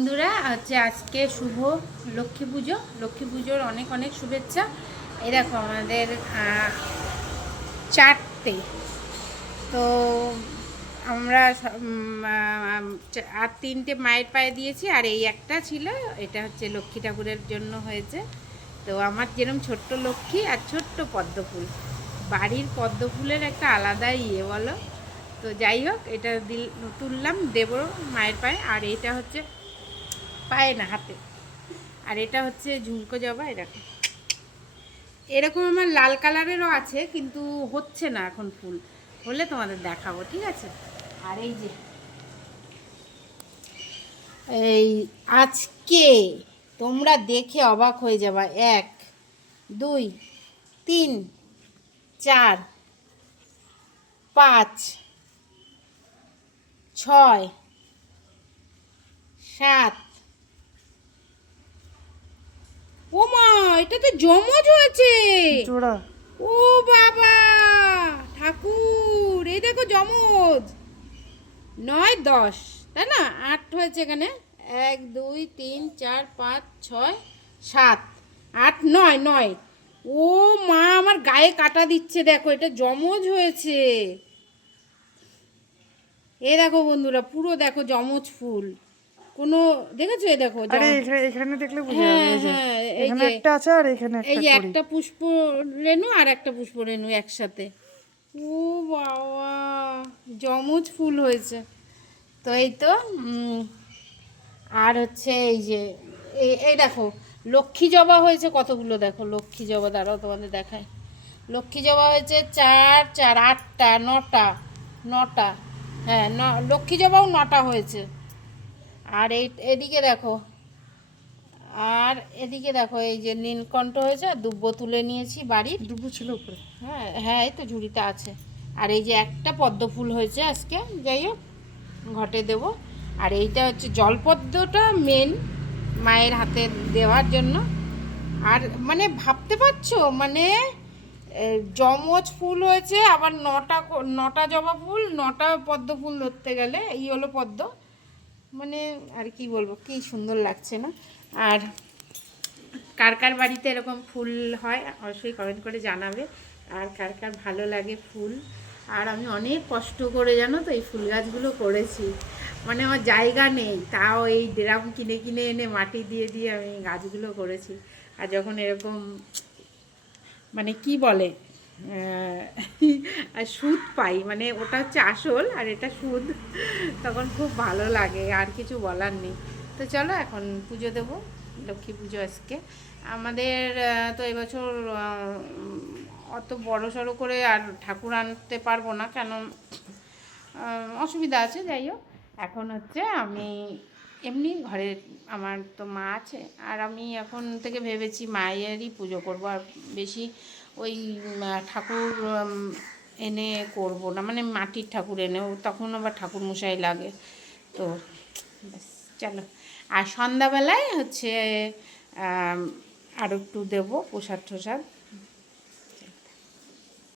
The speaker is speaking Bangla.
বন্ধুরা হচ্ছে আজকে শুভ লক্ষ্মী পুজো। লক্ষ্মী পুজোর অনেক অনেক শুভেচ্ছা। এই দেখো, আমাদের চারটে। তো আমরা আর তিনটে মায়ের পায়ে দিয়েছি, আর এই একটা ছিল, এটা হচ্ছে লক্ষ্মী ঠাকুরের জন্য হয়েছে। তো আমার যেরকম ছোট্ট লক্ষ্মী আর ছোট্ট পদ্মফুল। বাড়ির পদ্মফুলের একটা আলাদাই ইয়ে বলো? তো যাই হোক, এটা দিল, তুললাম দেবো মায়ের পায়ে, আর এটা হচ্ছে পায়ে না হাতে আর এটা হচ্ছে ঝুমকো জবা এরকম এরকম আমার লাল কালারেরও আছে, কিন্তু হচ্ছে না এখন ফুল। হলে তোমাদের দেখাবো, ঠিক আছে? আর এই যে, এই আজকে তোমরা দেখে অবাক হয়ে যাবা। এক, দুই, তিন, চার, পাঁচ, ছয়, সাত ও মা এটা তো জমজ হয়েছে। জোড়া। ও বাবা ঠাকুর এই দেখো জমজ। নয় দশ তাই না? আট হয়েছে এখানে। এক দুই তিন চার পাঁচ ছয় সাত আট নয় নয়। ও মা আমার গায়ে কাটা দিচ্ছে দেখো এটা জমজ হয়েছে। এ দেখো বন্ধুরা পুরো দেখো জমজ ফুল। কোনো দেখেছ? এ দেখো আরে এখানে এখানে দেখলে বোঝা হ্যাঁ, যাবে এই যে। হ্যাঁ, এই এখানে একটা আছে আর এখানে এই একটা যে একটা পুষ্প রেণু আর একটা পুষ্প রেণু একসাথে। ও বাবা জমজ ফুল হয়েছে। তো এই তো আর হচ্ছে এই যে এই এই দেখো লক্ষ্মী জবা হয়েছে কতগুলো দেখো? লক্ষ্মী জবা দাঁড়াও তোমাদের দেখায় লক্ষ্মী জবা হয়েছে চার চার আটটা নটা নটা। হ্যাঁ ন লক্ষ্মী জবাও নটা হয়েছে। আর এই এদিকে দেখো আর এদিকে দেখো এই যে নীলকণ্ঠ হয়েছে আর দুব্বো তুলে নিয়েছি বাড়ির। দুবু ছিল উপরে? হ্যাঁ হ্যাঁ এই তো ঝুড়িতে আছে। আর এই যে একটা পদ্ম ফুল হয়েছে আজকে যাই হোক ঘটে দেব। আর এইটা হচ্ছে জলপদ্মটা মেন মায়ের হাতে দেওয়ার জন্য। আর মানে ভাবতে পারছ? মানে জমজ ফুল হয়েছে আবার নটা নটা জবা ফুল নটা পদ্ম ফুল ধরতে গেলে এই হলো পদ্ম। মানে আর কি বলব, কি সুন্দর লাগছে না? আর কার কার বাড়িতে এরকম ফুল হয় অবশ্যই কমেন্ট করে জানাবে। আর কার কার ভালো লাগে ফুল। আর আমি অনেক কষ্ট করে জানো তো এই ফুল গাছগুলো করেছি। মানে আমার জায়গা নেই, তাও এই ড্রাম কিনে কিনে এনে মাটি দিয়ে দিয়ে আমি গাছগুলো করেছি। আর যখন এরকম মানে কি বলে সুদ পাই মানে ওটা হচ্ছে আসল আর এটা সুদ। তখন খুব ভালো লাগে, আর কিছু বলার নেই। তো চলো এখন পুজো দেবো, লক্ষ্মী পুজো আজকে। আমাদের তো এবছর অত বড় সড়ো করে আর ঠাকুর আনতে পারব না, কেন অসুবিধা আছে, যাই হোক। এখন হচ্ছে আমি এমনি ঘরে আমার তো মা আছে, আর আমি এখন থেকে ভেবেছি মায়েরই পুজো করব, আর বেশি ওই ঠাকুর এনে করব না মানে মাটির ঠাকুর এনেও তখন আবার ঠাকুর মশাই লাগে। তো ব্যাস, চলো। আর সন্ধ্যাবেলায় হচ্ছে আর আরও একটু দেবো প্রসাদ টোসাদ